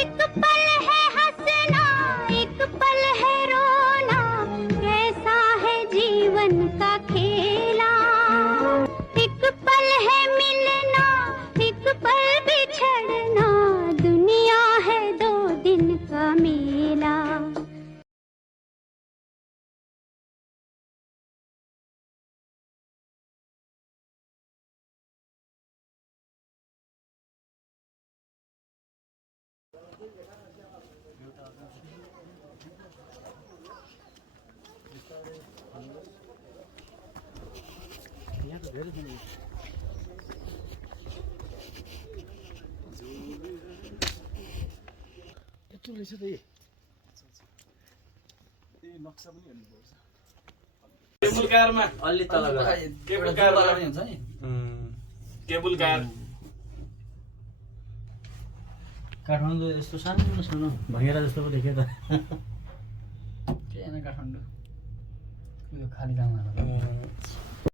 एक पल है हंसना, एक पल है रोना, कैसा है जीवन का खेला। एक पल है मिलना, एक पल बिछड़ना, दुनिया है 2 दिन का मेला। यहाँ त धेरै छ नि। यत्रो रहेछ त ए नक्सा पनि हेर्नुपर्छ। केबुल कारमा अलि तल केबुल कारमा पनि हुन्छ नि। केबुल कार काठमाडौँ यस्तो सानो सानो भँगेरा जस्तो पो देख्यो त। के होइन काठमाडौँ उयो खाली ठाउँमा